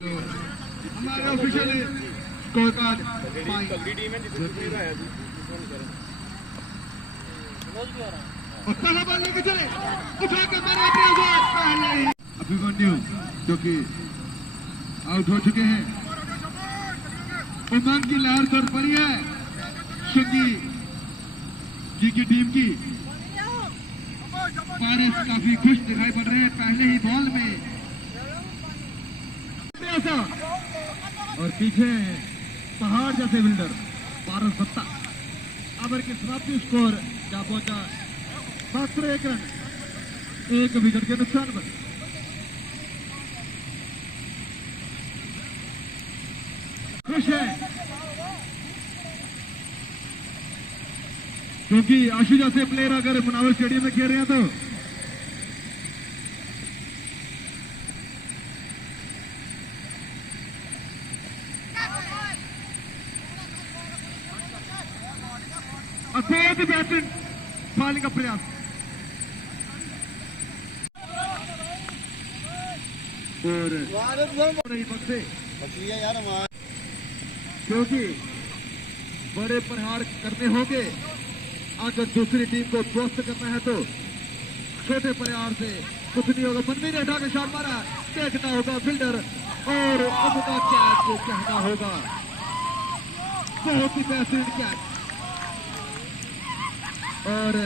हमारे official score card तगड़ी team है जिसमें नहीं रहा है जी और पहला बॉल लेके चले उठाकर मारे पहले ही अभिमन्यु जो कि आउट हो चुके हैं। उमंग की लहर चल पड़ी है शिंगी जी की टीम की। पारिस काफी खुश दिखाई पड़ रहे हैं पहले ही बॉल में और पीछे पहाड़ जैसे बिल्डर 12-7 ओवर की समाप्ति स्कोर क्या पहुंचा मात्र 1 रन 1 विकेट के नुकसान पर। खुश है क्योंकि आशु जैसे प्लेयर अगर मुनावर स्टेडियम में खेल रहे हैं तो अद्भुत बैटिंग बॉलिंग का प्रयास और नहीं बचते क्योंकि बड़े प्रहार करने होंगे। अगर दूसरी टीम को ध्वस्त करना है तो छोटे प्रहार से कुछ नहीं होगा। मनवी ने उठा के शॉट मारा, देखना होगा फील्डर और उनका कैच को कहना होगा। बहुत ही बेहतरीन कैच और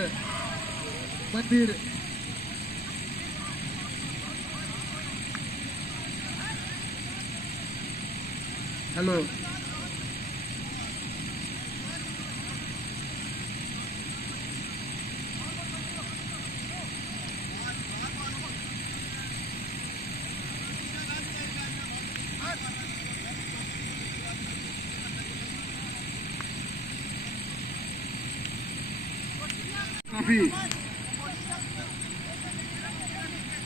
मंदिर हेलो काफी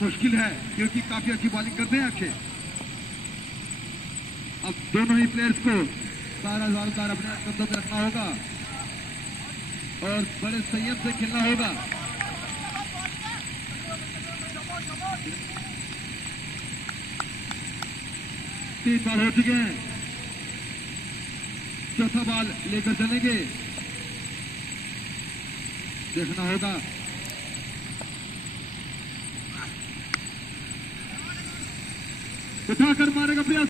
मुश्किल है क्योंकि काफी अच्छी बॉलिंग करते हैं अक्षय। अब दोनों ही प्लेयर्स को सारा ज़्यादातर अपने कंधों पे रखना होगा और बड़े संयम से खेलना होगा। तीन बॉल हो चुके हैं, चौथा बॉल लेकर चलेंगे, देखना होगा। उठाकर मारेगा प्रयास,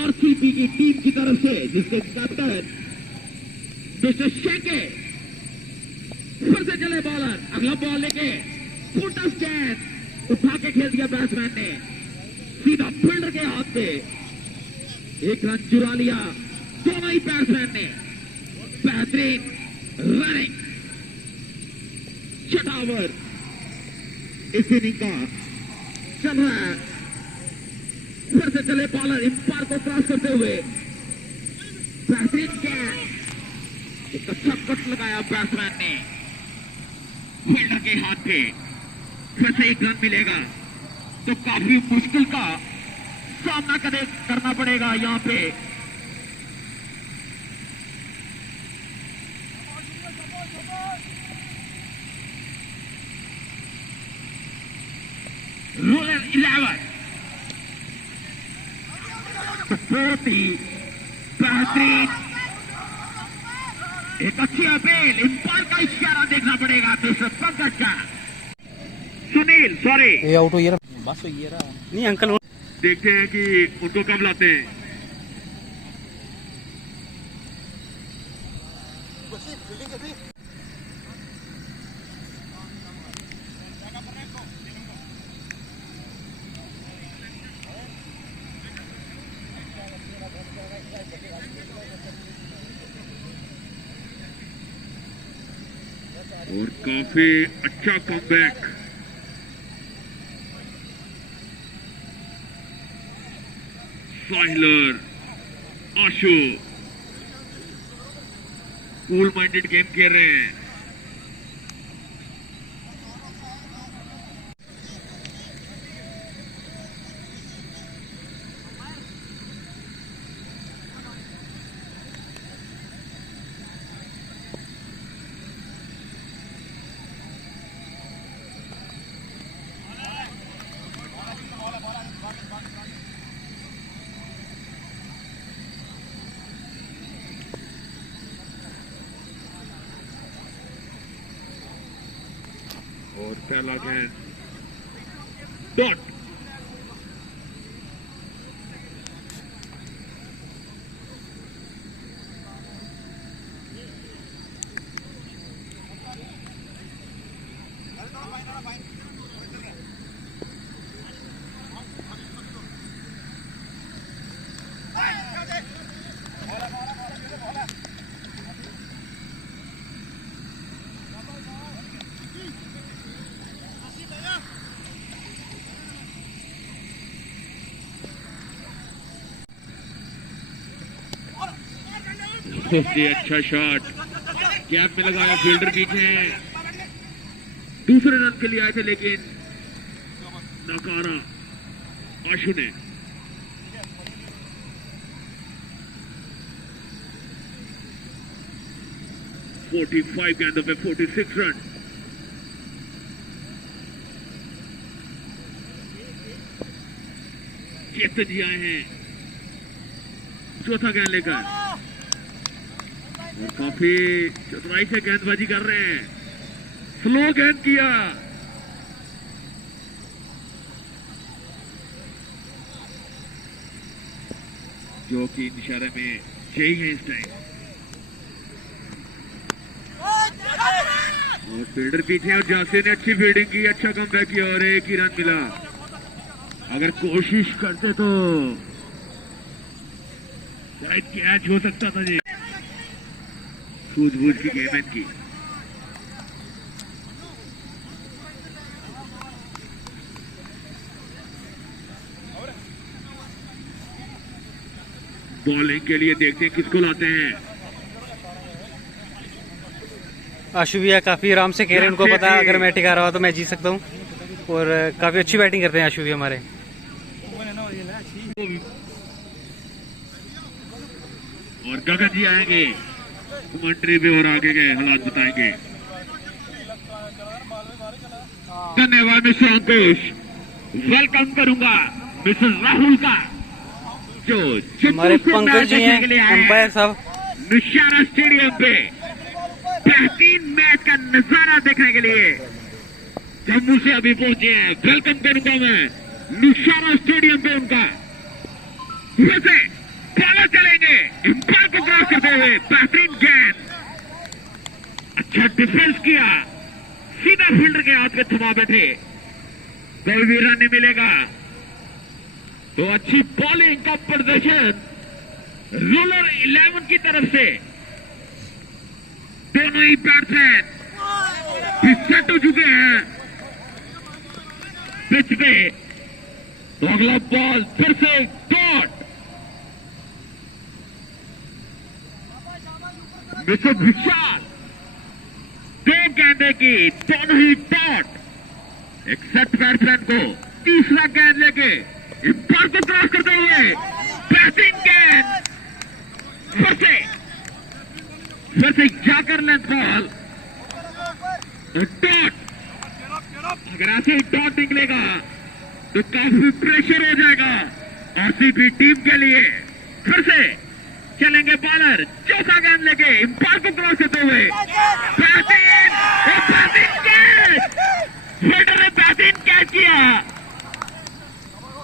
आरसीबी की टीम की तरफ से जिसके कैप्टन मिस्टर शेंके फिर से चले बॉलर। अगला बॉल लेके फुटा स्टैंड उठा के खेल दिया बैट्समैन ने सीधा फील्डर के हाथ पे। 1 रन चुरा लिया दोनों ही बैट्समैन ने। बेहतरीन रनिंग। छठा ओवर इस इनिंग का चल रहा है। फिर से चले बॉलर अंपायर को क्रॉस करते हुए। बेहतरीन कैच, एक अच्छा कट लगाया बैट्समैन ने फील्डर के हाथ पे। फिर से 1 रन मिलेगा तो काफी मुश्किल का सामना करना पड़ेगा यहां पे। रूल 11 बहुत ही बेहतरीन, एक अच्छी अपील। अंपायर का इशारा देखना पड़ेगा मिस्टर पंकज का। सुनील सॉरी ये आउट हो गया बस हो गया नहीं अंकल। देखते हैं कि उनको कब लाते हैं। और काफी अच्छा कमबैक। साहिलर आशु कूल माइंडेड गेम खेल रहे हैं। और पहला गेंद डॉट। अच्छा शॉट, गैप में लगाया, फील्डर पीछे है। दूसरे रन के लिए आए थे लेकिन नकारा आशु ने। (45 गेंदों पे 46 रन। चेतन जी आए हैं चौथा गेंद लेकर और काफी चतुराई से गेंदबाजी कर रहे हैं। स्लो गेंद किया, जो कि इशारे में जय है इस टाइम। और फील्डर पीछे और जासे ने अच्छी फील्डिंग की, अच्छा कमबैक किया और एक ही रन मिला। अगर कोशिश करते तो शायद कैच हो सकता था जी। सूझबूझ की गेम इनकी। बॉलिंग के लिए देखते हैं किसको लाते हैं। आशु भैया काफी आराम से कह रहे हैं, उनको पता है अगर मैं टिका रहा तो मैं जीत सकता हूँ। और काफी अच्छी बैटिंग करते हैं आशु भैया हमारे। और गगन जी आएंगे कमेंट्री भी और आगे के हालात बताएंगे। धन्यवाद मिस्टर अंकुश। वेलकम करूंगा मिस्टर राहुल का, जो हमारे पंकज जी हैं अंपायर साहब, निशारा स्टेडियम पे बेहतरीन मैच का नजारा देखने के लिए जम्मू से अभी पहुंचे हैं। वेलकम करूंगा मैं निशारा स्टेडियम पे उनका। वैसे बॉलर चलेंगे अंपायर को क्रॉस करते हुए, बेहतरीन गेंद, अच्छा डिफेंस किया, सीधा फील्डर के हाथ में थमा बैठे, कोई भी रन नहीं मिलेगा। तो अच्छी बॉलिंग का प्रदर्शन रूरल 11 की तरफ से। दोनों ही बैट्समैन सेट हो चुके हैं पिच पे। तो अगला बॉल फिर से डॉट। मिस्टर विशाल, दो गेंदे की दोनों ही डॉट। एक सेट बैट्समैन को तीसरा गेंद लेके अंपायर को क्रॉस करते हुए बैटिंग गेंद, फिर से जाकर लेंथ बॉल डॉट। अगर ऐसे ही डॉट निकलेगा तो काफी प्रेशर हो जाएगा आरसीबी टीम के लिए। फिर से चलेंगे बॉलर, चौथा गेंद लेके अंपायर को क्रॉस करते हुए बैटिंग कैच। फील्डर ने बैटिंग कैच किया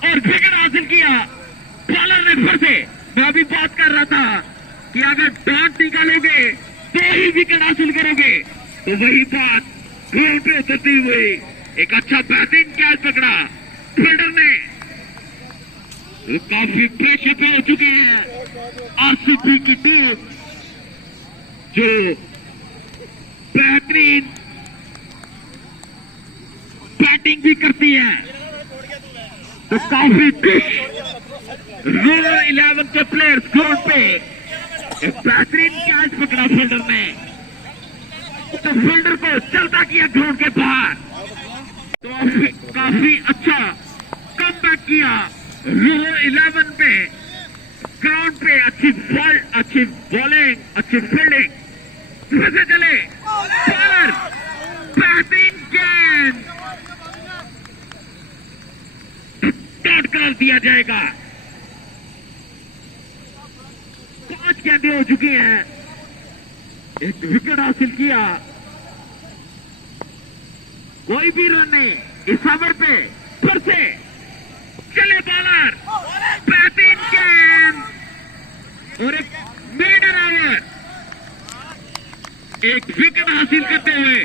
और विकेट हासिल किया। बॉलर ने फिर से, मैं अभी बात कर रहा था कि अगर डॉट निकालोगे तो ही विकेट हासिल करोगे, तो वही बात ग्राउंड पे उतरती हुई एक अच्छा बैटिंग कैच पकड़ा फील्डर ने। तो काफी प्रेशर पे हो चुकी है आरसीबी की टीम, जो बेहतरीन बैटिंग भी करती है। तो काफी रूरल 11 के प्लेयर्स ग्राउंड पे एक बेहतरीन कैच पकड़ा फील्डर ने, तो फील्डर को चलता किया ग्राउंड के बाहर। तो काफी अच्छा कमबैक किया रूरल 11 पे ग्राउंड पे। अच्छी बॉलिंग, अच्छी फील्डिंग, फिर से चले बॉलर, बेहतरीन गेंद, डॉट कर दिया जाएगा। 5 गेंदें हो चुकी हैं, एक विकेट हासिल किया। कोई भी रन नहीं इस ओवर पे। फिर से चले बॉलर, बेहतरीन गेंद और एक मेडन ओवर, एक विकेट हासिल करते हुए।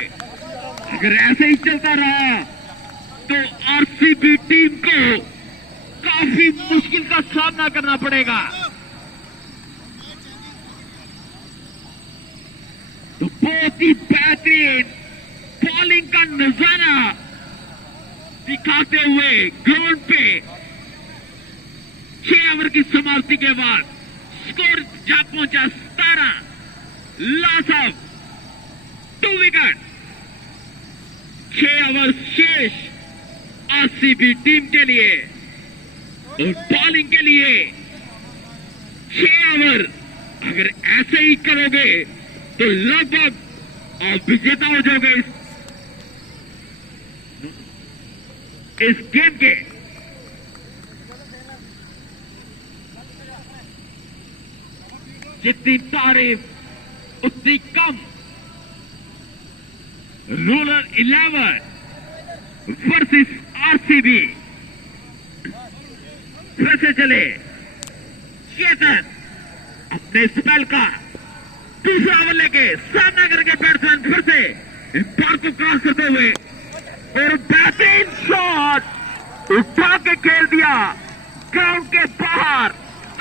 अगर ऐसे ही चलता रहा तो आरसीबी टीम को काफी मुश्किल का सामना करना पड़ेगा। तो बहुत ही बेहतरीन बॉलिंग का नजारा दिखाते हुए ग्राउंड पे 6 ओवर की समाप्ति के बाद स्कोर जा पहुंचा 17, लॉस ऑफ 2 विकेट। 6 ओवर शेष आरसीबी टीम के लिए और बॉलिंग के लिए 6 ओवर अगर ऐसे ही करोगे तो लगभग आप विजेता हो जाओगे इस गेम के। जितनी तारीफ उतनी कम। Rural 11 versus RCB. फिर से चले चेतन अपने स्पेल का दूसरा ओवर लेके सामना करके बैट्समैन फिर से पार को क्रॉस करते हुए और बेहतरीन शॉट उठा के खेल दिया ग्राउंड के बाहर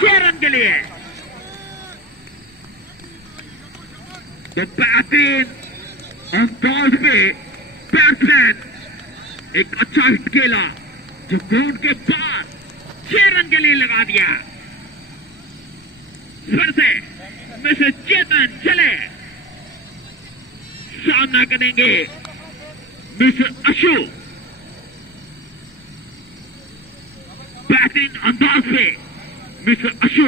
6 रन के लिए। तो बेहतरीन अंदाज पे बैट्समैन एक अच्छा हिट खेला जो ग्राउंड के बाहर 6 रन के लिए लगा दिया। फिर से मिस्टर चेतन चले सामना करेंगे मिस्टर अशु। बेहतरीन अंदाज से मिस्टर अशु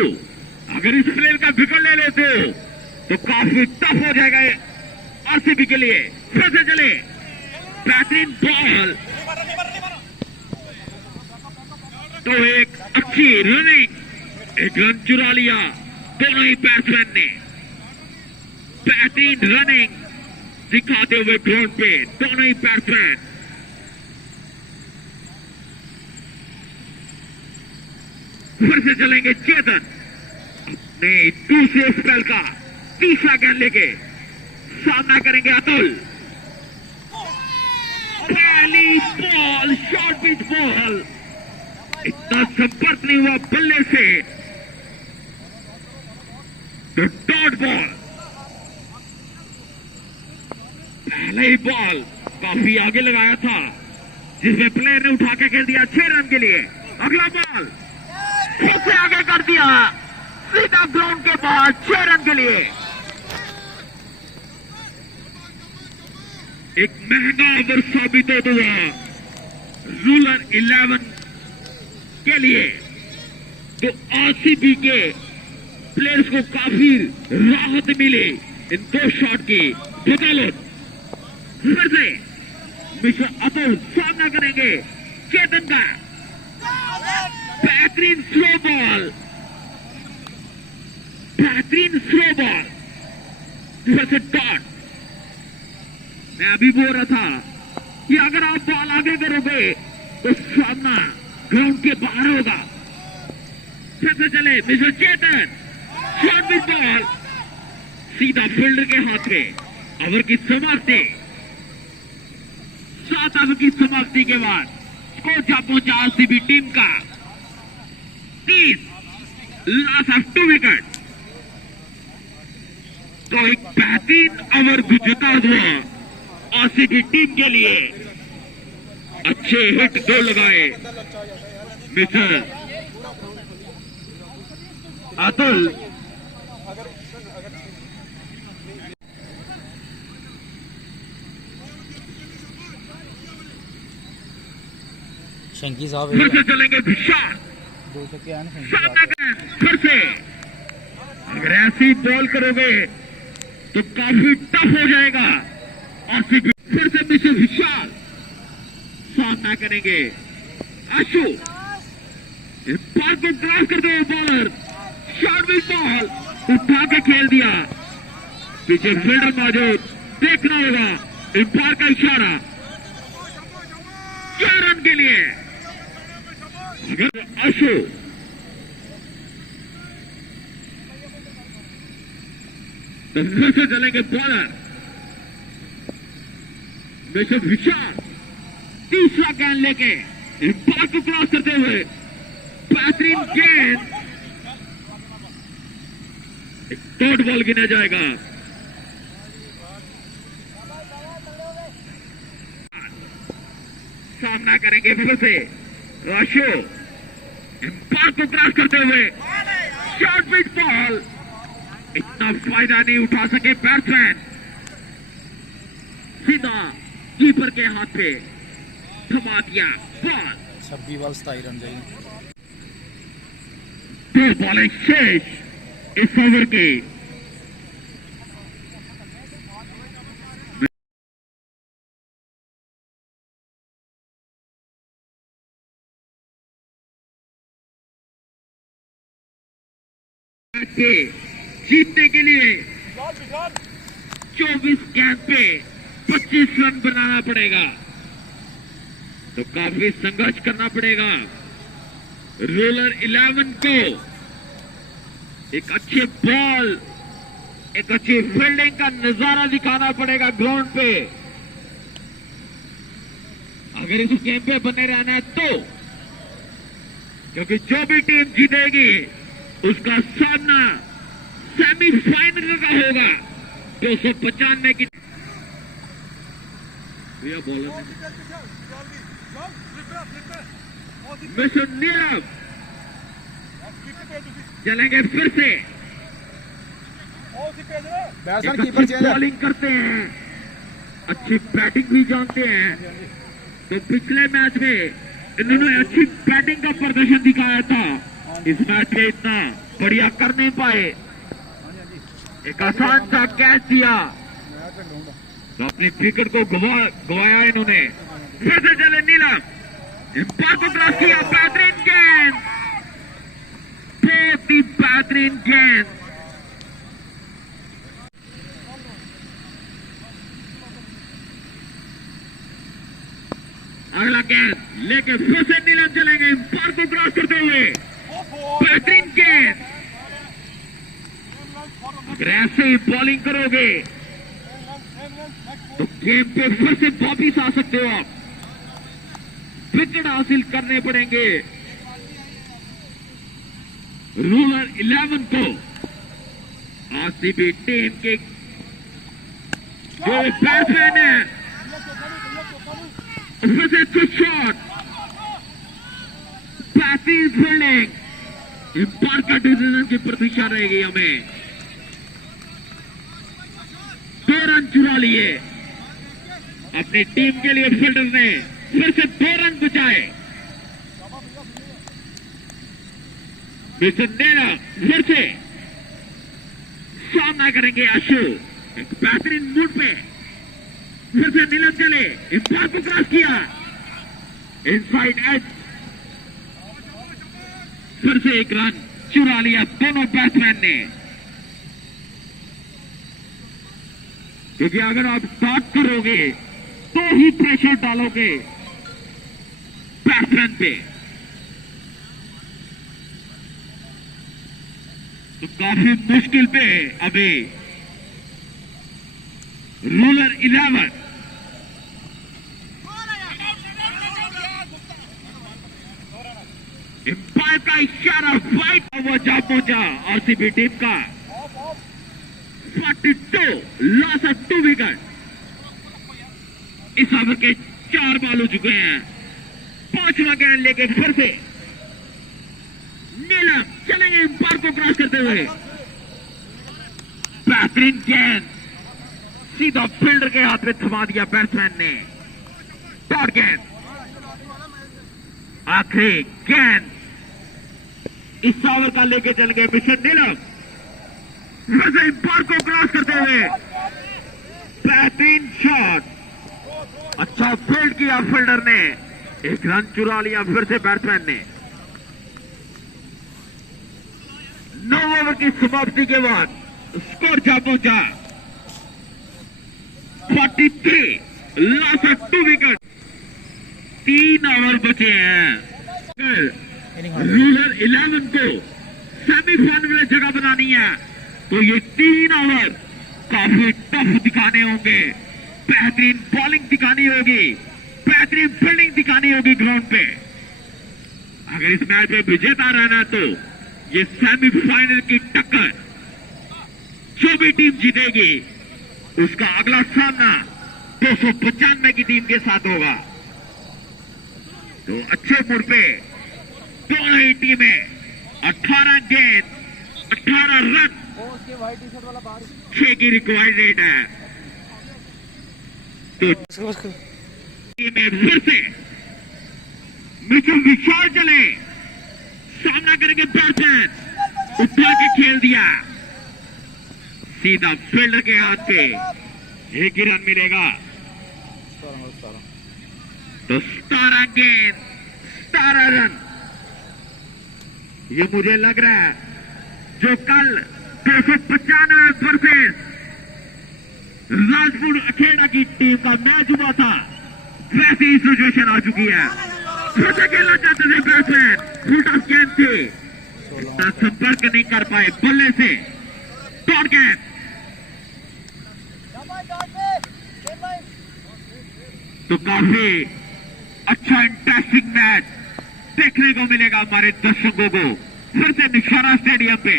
अगर इस प्लेयर का विकेट ले लेते हो तो काफी टफ हो जाएगा आरसीबी के लिए। फिर से चले बेहतरीन बॉल तो एक अच्छी रनिंग, एक रन चुरा लिया दोनों ही बैट्समैन ने। बेहतरीन रनिंग दिखाते हुए ग्राउंड पे दोनों ही बैट्समैन। फिर से चलेंगे चेतन अपने दूसरे स्पेल का तीसरा गेंद लेके सामना करेंगे अतुल। पहली बॉल शॉर्ट पिच बॉल, इतना संपर्क नहीं हुआ बल्ले से तो डॉट बॉल। पहला ही बॉल काफी आगे लगाया था जिसमें प्लेयर ने उठा के खेल दिया 6 रन के लिए। अगला बॉल फिर से आगे कर दिया सीधा ग्राउंड के बाहर 6 रन के लिए। एक महंगा ओवर साबित होता हुआ रूरल 11 के लिए। तो आरसीबी के प्लेयर्स को काफी राहत मिली इन 2 शॉट की बदौलत। फिर से मिस्टर अतुल सामना करेंगे चेतन का। बेहतरीन स्लो बॉल, बेहतरीन स्लो बॉल। फिर से डॉट। मैं अभी बोल रहा था कि अगर आप बॉल आगे करोगे तो सामना ग्राउंड के बाहर होगा। फिर से चले मिस्टर चेतन, शॉर्ट पिच बॉल सीधा फील्डर के हाथ में। ओवर की समाप्ति 7 ओवर की समाप्ति के बाद स्कोर जा पहुंचा आरसीबी टीम का 30, लॉस ऑफ 2 विकेट। तो एक बेहतरीन ओवर गुजरता हुआ आरसीबी टीम के लिए। अच्छे हिट 2 लगाए मिस्टर अतुल। शंकी साहब फिर से चलेंगे विशाल सामना करें। फिर से अगर ऐसी बॉल करोगे तो काफी टफ हो जाएगा आरसीबी। फिर से मिस्टर विशाल सामना करेंगे अशु। पार को क्रॉस कर दो बॉलर, शॉर्ट विच बॉल उठा के खेल दिया। पीछे फील्डर मौजूद, देखना होगा अंपायर का इशारा। 4 रन के लिए। अगर अशु तो फिर से चलेंगे बॉलर मिस्टर विशाल, तीसरा गेंद लेके एम्पायर को क्रॉस करते हुए बेहतरीन गेंद, एक डॉट बॉल गिना जाएगा। सामना करेंगे फिर से राशो, एम्पायर को क्रॉस करते हुए शॉर्ट पिच बॉल, इतना फायदा नहीं उठा सके बैट्समैन, सीधा कीपर के हाथ पे थमा दिया बॉल। 26 बॉल 27 रन चाहिए। 2 बॉलें शेष इस ओवर की। जीतने के लिए 24 गेंद पे 25 रन बनाना पड़ेगा, तो काफी संघर्ष करना पड़ेगा रूरल 11 को। एक अच्छे बॉल, एक अच्छी फील्डिंग का नजारा दिखाना पड़ेगा ग्राउंड पे, अगर इस गेम पे बने रहना है तो, क्योंकि जो भी टीम जीतेगी उसका सामना सेमीफाइनल का होगा 295 की। बॉलर मिस्टर नीरव चलेंगे फिर से, बॉलिंग करते हैं, अच्छी बैटिंग भी जानते हैं, तो पिछले मैच में इन्होंने अच्छी बैटिंग का प्रदर्शन दिखाया था, इस मैच में इतना बढ़िया कर नहीं पाए, एक आसान सा कैच दिया तो अपनी विकेट को गवाया इन्होंने। फिर से चले नीलम, एम्पायर को क्रॉस किया, बेहतरीन गेंद, बहुत ही बेहतरीन गेंद, अगला गेंद लेके फिर से नीलम चलेंगे, एम्पायर को क्रॉस करते हुए बेहतरीन गेंद। अगर ऐसे ही बॉलिंग करोगे तो गेम पे फिर से वापिस आ सकते हो आप, विकेट हासिल करने पड़ेंगे रूरल 11 को। आरसीबी टीम के जो बैट्समैन है फिर से अच्छे शॉट, बेहतरीन फील्डिंग, एम्पायर का डिसीजन की प्रतीक्षा रहेगी हमें। 2 रन चुरा लिए अपनी टीम के लिए, फील्डर ने फिर से 2 रन बचाए। मिस्टर नेरा फिर से सामना करेंगे अशु, एक बेहतरीन मूड पे फिर से नीलम चले, एम्पायर को क्रॉस किया, इनसाइड एज, फिर से 1 रन चुरा लिया दोनों बैट्समैन ने, क्योंकि अगर आप डॉट करोगे तो ही प्रेशर डालोगे बैट्समैन पे, तो काफी मुश्किल पे अभी रूरल 11। एम्पायर का इशारा, फाइट वो जा पहुंचा आरसीबी टीम का, 42 लॉस ऑफ 2 विकेट। इस ओवर के 4 बॉल हो चुके हैं, 5वां गेंद लेके फिर से नीलम चलेंगे, एम्पायर को क्रॉस करते हुए बेहतरीन गेंद, सीधा फील्डर के हाथ में थमा दिया बैट्समैन ने, डॉट गेंद, आखिरी गेंद इस ओवर का लेके चल गए मिस्टर नीलम, फिर से एम्पायर को क्रॉस करते हुए बेहतरीन शॉट, अच्छा फील्ड किया फील्डर ने, 1 रन चुरा लिया फिर से बैट्समैन ने। 9 ओवर की समाप्ति के बाद स्कोर जा पहुंचा 43 लॉस ऑफ 2 विकेट। 3 ओवर बचे हैं। रूरल 11 को सेमीफाइनल में जगह बनानी है तो ये 3 ओवर काफी टफ दिखाने होंगे, बेहतरीन बॉलिंग दिखानी होगी, बेहतरीन फील्डिंग दिखानी होगी ग्राउंड पे। अगर इस मैच में विजेता रहना तो ये सेमीफाइनल की टक्कर, जो भी टीम जीतेगी उसका अगला सामना 295 की टीम के साथ होगा। तो अच्छे मूड पे दोनों ही टीमें 18 गेंद 18 रन 6 की रिक्वायर्ड रेट है। तो टीमें फिर से मिचुल विशाल चले, सामना करेंगे बैट्समैन, उठा के खेल दिया, सीधा फील्डर के हाथ पे, एक ही रन मिलेगा। तो 17 गेंद 17 रन, ये मुझे लग रहा है जो कल 295 वर्सेस राजपुर अखेड़ा की टीम का मैच हुआ था वैसी ही सिचुएशन आ चुकी है। फिर से खेलना चाहते थे बैट्समैन, फुल ऑफ गेंद थे, इतना संपर्क नहीं कर पाए बल्ले से, डॉट गेंद। तो काफी अच्छा इंटरेस्टिंग मैच देखने को मिलेगा हमारे दर्शकों को। फिर से निशाना स्टेडियम पे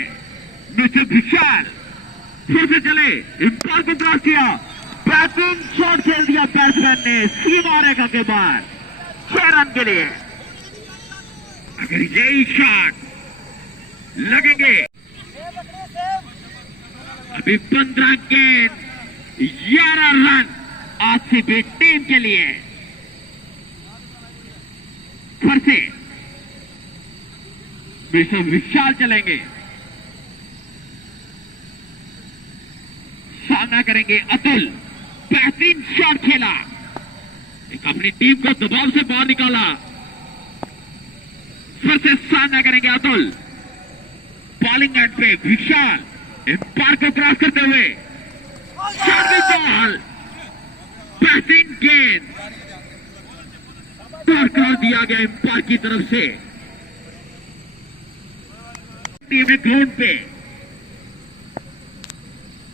मिस्टर विशाल फिर से चले, इंपायर को क्रॉस किया, बेहतरीन शॉट खेल दिया बैट्समैन ने सीमा रेखा के बाद 6 रन के लिए। अगर यही शॉट लगेंगे, अभी 15 गेंद 11 रन आरसीबी टीम के लिए। फिर से मिस्टर विशाल चलेंगे, सामना करेंगे अतुल, बेहतरीन शॉट खेला, एक अपनी टीम को दबाव से बाहर निकाला। फिर से सामना करेंगे अतुल, बॉलिंग एंड पे विशाल, एम्पायर को क्रॉस करते हुए बॉल, बेहतरीन गेंद कर दिया गया एम्पायर की तरफ से। टीम है ग्राउंड पे,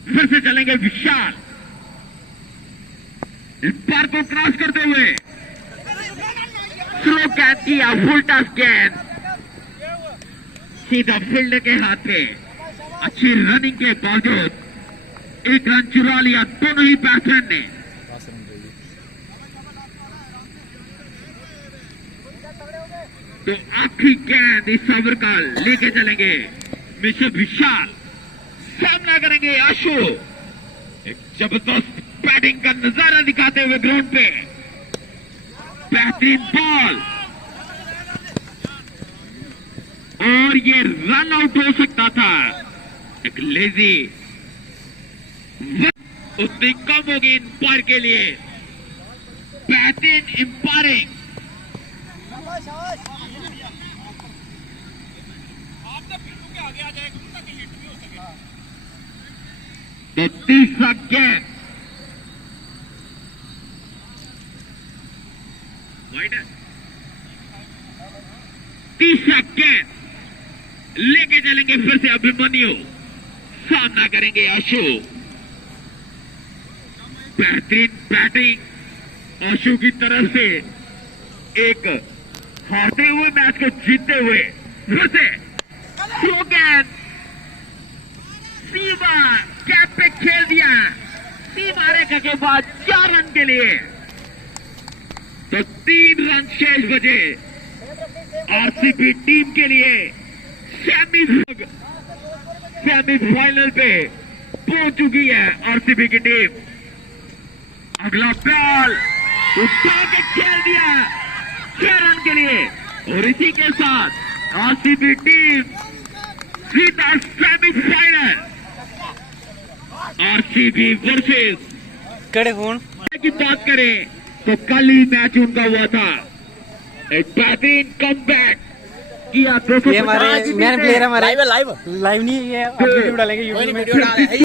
फिर से चलेंगे विशाल, एम्पायर को क्रॉस करते हुए स्लो कैच किया, फुल टच गेंद सीधा फील्डर के हाथ पे। अच्छी रनिंग के बावजूद 1 रन चुरा लिया दोनों ही बैट्समैन ने। तो आखिरी गेंद इस ओवर का लेके चलेंगे मिस्टर विशाल, सामना करेंगे आशु, एक जबरदस्त बैटिंग का नजारा दिखाते हुए ग्राउंड पे, बेहतरीन बॉल, और ये रन आउट हो सकता था। एक लेजी उतनी कम होगी एम्पायर के लिए, बेहतरीन एम्पायरिंग। तो तीसरा गेंद लेके चलेंगे फिर से अभिमन्यु, सामना करेंगे आशु, बेहतरीन बैटिंग आशु की तरफ से, एक हारते हुए मैच को जीतते हुए फिर से स्लो गेंद सीमा कैप पे खेल दिया, सीमा रेखा के बाद 4 रन के लिए। तो 3 रन शेष बचे आरसीबी टीम के लिए। सेमीफाइनल पे पहुंच चुकी है आरसीबी की टीम। अगला बॉल उठा के खेल दिया 6 रन के लिए, और इसी के साथ आरसीबी टीम सीधा सेमीफाइनल। आरसीबी वर्सेस कड़े फोन की बात करें तो कल ही मैच उनका हुआ था, एक बेहतरीन कमबैक किया। ये हमारे मैन प्लेयर हमारे लाइव नहीं है, आप वीडियो डालेंगे यूट्यूब में।